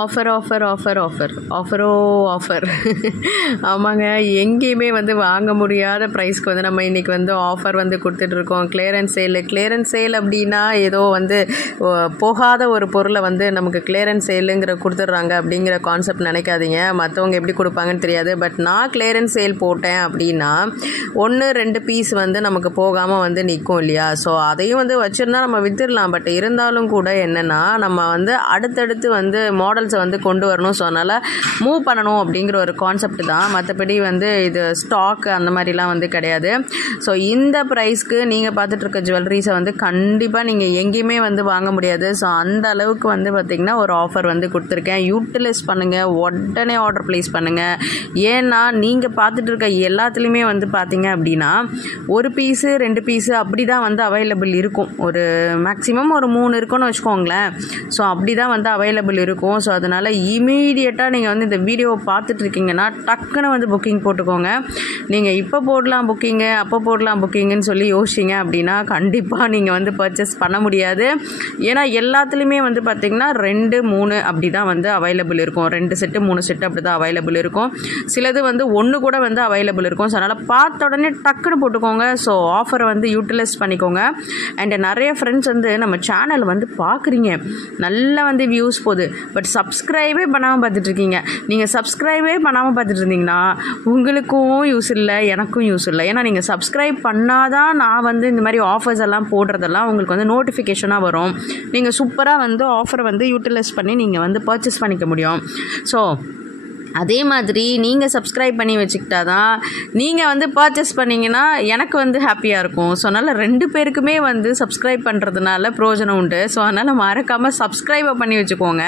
Offer offer offer offer ஆஃபரோ offer. ஆமாங்க, எங்கேயுமே வந்து வாங்க முடியாத ப்ரைஸ்க்கு வந்து நம்ம இன்றைக்கி வந்து ஆஃபர் வந்து கொடுத்துட்ருக்கோம். கிளியரன்ஸ் சேல் அப்படின்னா ஏதோ வந்து போகாத ஒரு பொருளை வந்து நமக்கு கிளியரன்ஸ் சேலுங்கிற கொடுத்துட்றாங்க அப்படிங்கிற கான்செப்ட் நினைக்காதீங்க. மற்றவங்க எப்படி கொடுப்பாங்கன்னு தெரியாது. பட் நான் கிளியரன்ஸ் சேல் போட்டேன் அப்படின்னா 1-2 பீஸ் வந்து நமக்கு போகாமல் வந்து நிற்கும் இல்லையா? ஸோ அதையும் வந்து வச்சுருந்தா நம்ம விற்றுடலாம். பட் இருந்தாலும் கூட என்னென்னா நம்ம வந்து அடுத்தடுத்து வந்து மாடல்ஸை வந்து கொண்டு வரணும். ஸோ அதனால் மூவ் பண்ணணும் அப்படிங்கிற ஒரு கான்செப்ட் தான். மற்றபடி வந்து இது ஸ்டாக் அந்த மாதிரிலாம் வந்து கிடையாது. ஸோ இந்த ப்ரைஸ்க்கு நீங்கள் பார்த்துட்டு இருக்க ஜுவல்லரிஸை வந்து கண்டிப்பாக நீங்கள் எங்கேயுமே வந்து வாங்க முடியாது. ஸோ அந்த அளவுக்கு வந்து பார்த்திங்கன்னா ஒரு ஆஃபர் வந்து கொடுத்துருக்கேன். யூட்டிலைஸ் பண்ணுங்கள், உடனே ஆர்டர் ப்ளேஸ் பண்ணுங்கள். ஏன்னா நீங்கள் பார்த்துட்டு இருக்க எல்லாத்துலேயுமே வந்து பார்த்திங்க அப்படின்னா 1 பீஸு 2 பீஸு அப்படி தான் வந்து அவைலபிள் இருக்கும். ஒரு மேக்ஸிமம் ஒரு 3 இருக்குன்னு வச்சுக்கோங்களேன். ஸோ அப்படி தான் வந்து அவைலபிள் இருக்கும். ஸோ அதனால் இமீடியட்டாக நீங்கள் வந்து இந்த வீடியோவை பார்த்துட்ருக்கீங்கன்னா டக்குன்னு வந்து புக்கிங் போட்டுக்கோங்க. நீங்கள் இப்போ போடலாம் புக்கிங்கு, அப்போ போடலாம் புக்கிங்குன்னு சொல்லி யோசிச்சிங்க அப்படின்னா கண்டிப்பாக நீங்கள் வந்து பர்ச்சேஸ் பண்ண முடியாது. ஏன்னா எல்லாத்துலேயுமே வந்து பார்த்திங்கன்னா 2-3 அப்படி தான் வந்து அவைலபிள் இருக்கும். 2 செட்டு 3 செட்டு அப்படி தான் அவைலபிள் இருக்கும். சிலது வந்து 1 கூட வந்து அவைலபிள் இருக்கும். ஸோ அதனால் பார்த்த உடனே டக்குன்னு போட்டுக்கோங்க. ஸோ ஆஃபரை வந்து யூட்டிலைஸ் பண்ணிக்கோங்க. அண்ட் நிறைய ஃப்ரெண்ட்ஸ் வந்து நம்ம சேனல் வந்து பார்க்குறீங்க, நல்லா வந்து வியூஸ் போகுது, பட் சப்ஸ்கிரைபே பண்ணாமல் பார்த்துட்ருக்கீங்க. நீங்கள் சப்ஸ்கிரைபே பண்ணாமல் பார்த்துட்டு இருந்தீங்கன்னா உங்களுக்கும் யூஸ் இல்லை, எனக்கும் யூஸ் இல்லை. ஏன்னா நீங்கள் சப்ஸ்கிரைப் பண்ணாதான் நான் வந்து இந்த மாதிரி ஆஃபர்ஸ் எல்லாம் போடுறதெல்லாம் உங்களுக்கு வந்து நோட்டிஃபிகேஷனாக வரும். நீங்கள் சூப்பராக வந்து ஆஃபரை வந்து யூட்டிலைஸ் பண்ணி நீங்கள் வந்து பர்ச்சேஸ் பண்ணிக்க முடியும். ஸோ அதே மாதிரி நீங்கள் சப்ஸ்கிரைப் பண்ணி வச்சுக்கிட்டா தான் நீங்கள் வந்து பர்ச்சேஸ் பண்ணிங்கன்னா எனக்கு வந்து ஹாப்பியாக இருக்கும். ஸோ அதனால் 2 பேருக்குமே வந்து சப்ஸ்கிரைப் பண்ணுறதுனால பிரயோஜனம் உண்டு. ஸோ அதனால் மறக்காமல் சப்ஸ்கிரைபை பண்ணி வச்சுக்கோங்க.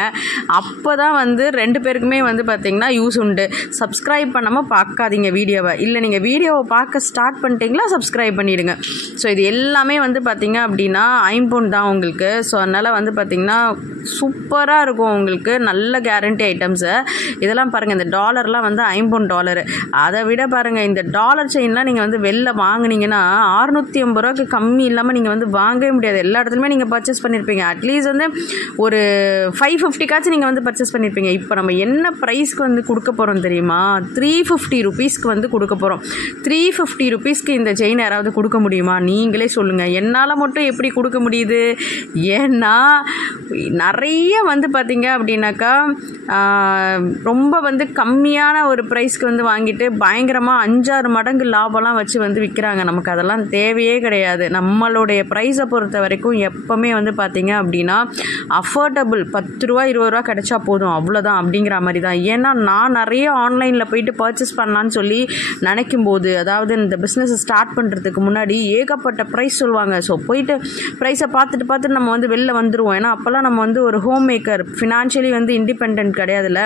அப்போ தான் வந்து 2 பேருக்குமே வந்து பார்த்திங்கன்னா யூஸ் உண்டு. சப்ஸ்கிரைப் பண்ணாமல் பார்க்காதீங்க வீடியோவை. இல்லை நீங்கள் வீடியோவை பார்க்க ஸ்டார்ட் பண்ணிட்டீங்களா சப்ஸ்கிரைப் பண்ணிவிடுங்க. ஸோ இது எல்லாமே வந்து பார்த்திங்க அப்படின்னா ஐம்பொன் தான் உங்களுக்கு. ஸோ அதனால் வந்து பார்த்திங்கன்னா சூப்பராக இருக்கும் உங்களுக்கு, நல்ல கேரண்டி ஐட்டம்ஸு. இதெல்லாம் பாருங்கள், இந்த டாலர்லாம் வந்து $50. அதை விட பாருங்கள், இந்த டாலர் செயின்லாம் நீங்கள் வந்து வெளில வாங்கினீங்கன்னா 650 ரூபாய்க்கு கம்மி இல்லாமல் நீங்கள் வந்து வாங்கவே முடியாது. எல்லா இடத்துலையுமே நீங்கள் பர்ச்சேஸ் பண்ணியிருப்பீங்க. அட்லீஸ்ட் வந்து ஒரு 550 நீங்கள் வந்து பர்ச்சேஸ் பண்ணியிருப்பீங்க. இப்போ நம்ம என்ன ப்ரைஸ்க்கு வந்து கொடுக்க போகிறோம் தெரியுமா? 350 ருபீஸ்க்கு வந்து கொடுக்க போகிறோம். 350 ருபீஸ்க்கு இந்த செயின் யாராவது கொடுக்க முடியுமா? நீங்களே சொல்லுங்கள். என்னால் மட்டும் எப்படி கொடுக்க முடியுது? ஏன்னா நிறைய வந்து பார்த்திங்க அப்படின்னாக்கா ரொம்ப வந்து கம்மியான ஒரு ப்ரைஸ்க்கு வந்து வாங்கிட்டு பயங்கரமாக 5-6 மடங்கு லாபம்லாம் வச்சு வந்து விற்கிறாங்க. நமக்கு அதெல்லாம் தேவையே கிடையாது. நம்மளுடைய ப்ரைஸை பொறுத்த வரைக்கும் எப்போவுமே வந்து பார்த்திங்க அப்படின்னா அஃபோர்டபுள், 10 ரூபா 20 ரூபா கிடைச்சா போதும், அவ்வளோதான் அப்படிங்கிற மாதிரி தான். ஏன்னா நான் நிறைய ஆன்லைனில் போயிட்டு பர்ச்சேஸ் பண்ணலான்னு சொல்லி நினைக்கும் போது, அதாவது இந்த பிஸ்னஸை ஸ்டார்ட் பண்ணுறதுக்கு முன்னாடி ஏகப்பட்ட ப்ரைஸ் சொல்லுவாங்க. ஸோ போயிட்டு ப்ரைஸை பார்த்துட்டு நம்ம வந்து வெளில வந்துடுவோம். ஏன்னா அப்போல்லாம் நம்ம வந்து ஒரு ஹோம் மேக்கர், ஃபினான்ஷியலி வந்து இண்டிபெண்ட் கிடையாதுல்ல.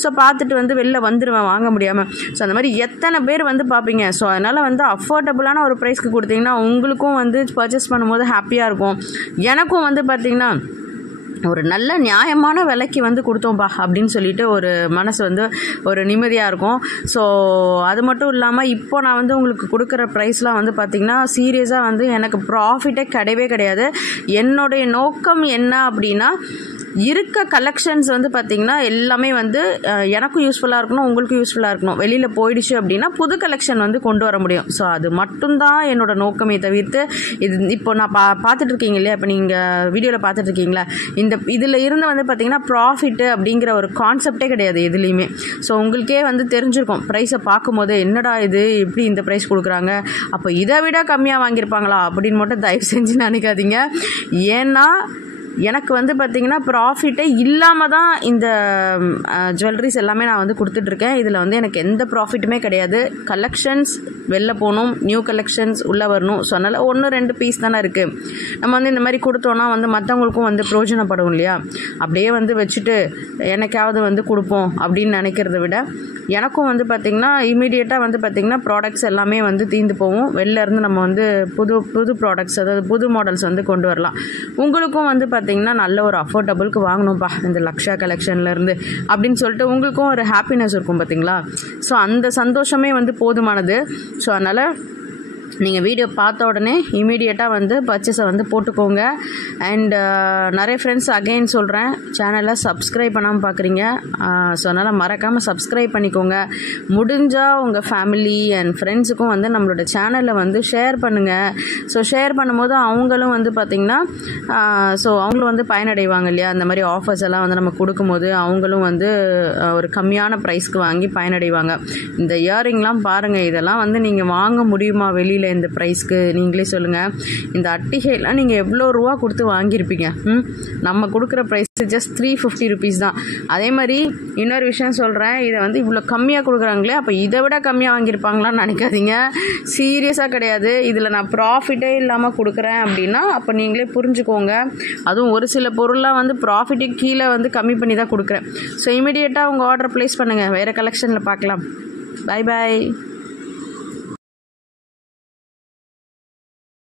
ஸோ பார்த்துட்டு வந்து வெளில வந்துடுவேன் வாங்க முடியாமல். ஸோ அந்த மாதிரி எத்தனை பேர் வந்து பார்ப்பீங்க. ஸோ அதனால் வந்து அஃபோர்டபுளான ஒரு ப்ரைஸ்க்கு கொடுத்தீங்கன்னா உங்களுக்கும் வந்து பர்ச்சேஸ் பண்ணும்போது ஹாப்பியாக இருக்கும். எனக்கும் வந்து பார்த்திங்கன்னா ஒரு நல்ல நியாயமான விலைக்கு வந்து கொடுத்தோம்பா அப்படின்னு சொல்லிட்டு ஒரு மனசு வந்து ஒரு நிம்மதியாக இருக்கும். ஸோ அது மட்டும் இல்லாமல் இப்போ நான் வந்து உங்களுக்கு கொடுக்குற ப்ரைஸ்லாம் வந்து பார்த்திங்கன்னா சீரியஸாக வந்து எனக்கு ப்ராஃபிட்டே கிடையவே கிடையாது. என்னுடைய நோக்கம் என்ன அப்படின்னா இருக்க கலெக்ஷன்ஸ் வந்து பார்த்திங்கன்னா எல்லாமே வந்து எனக்கும் யூஸ்ஃபுல்லாக இருக்கணும், உங்களுக்கும் யூஸ்ஃபுல்லாக இருக்கணும். வெளியில் போயிடுச்சு அப்படின்னா புது கலெக்ஷன் வந்து கொண்டு வர முடியும். ஸோ அது மட்டும்தான் என்னோட நோக்கமே தவிர்த்து இது இப்போ நான் பார்த்துட்டு இருக்கீங்க இல்லையா, இப்போ நீங்கள் வீடியோவில் பார்த்துட்டு இருக்கீங்களா, இதில் இருந்து வந்து பார்த்திங்கன்னா ப்ராஃபிட்டு அப்படிங்கிற ஒரு கான்செப்டே கிடையாது எதுலேயுமே. ஸோ உங்களுக்கே வந்து தெரிஞ்சிருக்கும் ப்ரைஸை பார்க்கும்போது என்னடா இது இப்படி இந்த ப்ரைஸ் கொடுக்குறாங்க, அப்போ இதை விட கம்மியாக வாங்கியிருப்பாங்களா அப்படின்னு மட்டும் தயவு செஞ்சு நினைக்காதீங்க. ஏன்னா எனக்கு வந்து பார்த்திங்கன்னா ப்ராஃபிட்டே இல்லாமல் தான் இந்த ஜுவல்லரிஸ் எல்லாமே நான் வந்து கொடுத்துட்ருக்கேன். இதில் வந்து எனக்கு எந்த ப்ராஃபிட்டுமே கிடையாது. கலெக்ஷன்ஸ் வெளில போகணும், நியூ கலெக்ஷன்ஸ் உள்ளே வரணும். ஸோ அதனால் 1-2 பீஸ் தானே இருக்குது. நம்ம வந்து இந்த மாதிரி கொடுத்தோன்னா வந்து மற்றவங்களுக்கும் வந்து பிரயோஜனப்படும் இல்லையா? அப்படியே வந்து வச்சுட்டு எனக்காவது வந்து கொடுப்போம் அப்படின்னு நினைக்கிறத விட எனக்கும் வந்து பார்த்திங்கன்னா இமீடியட்டாக வந்து பார்த்திங்கன்னா ப்ராடக்ட்ஸ் எல்லாமே வந்து தீர்ந்து போகும். வெளில இருந்து நம்ம வந்து புது ப்ராடக்ட்ஸ், அதாவது புது மாடல்ஸ் வந்து கொண்டு வரலாம். உங்களுக்கும் வந்து பார்த்திங்கன்னா நல்ல ஒரு அஃபோர்டபுளுக்கு வாங்கணும்ப்பா இந்த லக்ஷா கலெக்ஷன்லேருந்து அப்படின்னு சொல்லிட்டு உங்களுக்கும் ஒரு ஹாப்பினஸ் இருக்கும் பார்த்திங்களா. ஸோ அந்த சந்தோஷமே வந்து போதுமானது. ஸோ அதனால் நீங்கள் வீடியோ பார்த்த உடனே இமீடியட்டாக வந்து பர்ச்சேஸை வந்து போட்டுக்கோங்க. அண்ட் நிறைய ஃப்ரெண்ட்ஸ் அகெயின் சொல்கிறேன், சேனலை சப்ஸ்கிரைப் பண்ணாமல் பார்க்குறீங்க. ஸோ அதனால் மறக்காமல் சப்ஸ்கிரைப் பண்ணிக்கோங்க. முடிஞ்சால் உங்கள் ஃபேமிலி அண்ட் ஃப்ரெண்ட்ஸுக்கும் வந்து நம்மளோட சேனலை வந்து ஷேர் பண்ணுங்கள். ஸோ ஷேர் பண்ணும்போது அவங்களும் வந்து பார்த்திங்கன்னா ஸோ அவங்களும் வந்து பயனடைவாங்க இல்லையா. அந்த மாதிரி ஆஃபர்ஸ் எல்லாம் வந்து நம்ம கொடுக்கும்போது அவங்களும் வந்து ஒரு கம்மியான ப்ரைஸ்க்கு வாங்கி பயனடைவாங்க. இந்த இயரிங்லாம் பாருங்கள், இதெல்லாம் வந்து நீங்கள் வாங்க முடியுமா வெளியில் இந்த ப்ரைஸ்க்கு? நீங்களே சொல்லுங்கள். இந்த அட்டிகைலாம் நீங்கள் எவ்வளோ ரூபா கொடுத்து வாங்கியிருப்பீங்க? நம்ம கொடுக்குற ப்ரைஸ் ஜஸ்ட் 350 ருபீஸ் தான். அதே மாதிரி இன்னொரு விஷயம் சொல்கிறேன், இதை வந்து இவ்வளோ கம்மியாக கொடுக்குறாங்களே, அப்போ இதை விட கம்மியாக வாங்கியிருப்பாங்களான்னு நினைக்காதீங்க. சீரியஸாக கிடையாது. இதில் நான் ப்ராஃபிட்டே இல்லாமல் கொடுக்குறேன் அப்படின்னா அப்போ நீங்களே புரிஞ்சுக்கோங்க. அதுவும் ஒரு சில பொருள்லாம் வந்து ப்ராஃபிட்டுக்கு கீழே வந்து கம்மி பண்ணி தான் கொடுக்குறேன். ஸோ இமீடியட்டாக உங்கள் ஆர்டர் ப்ளேஸ் பண்ணுங்கள். வேறு கலெக்ஷனில் பார்க்கலாம். Bye bye.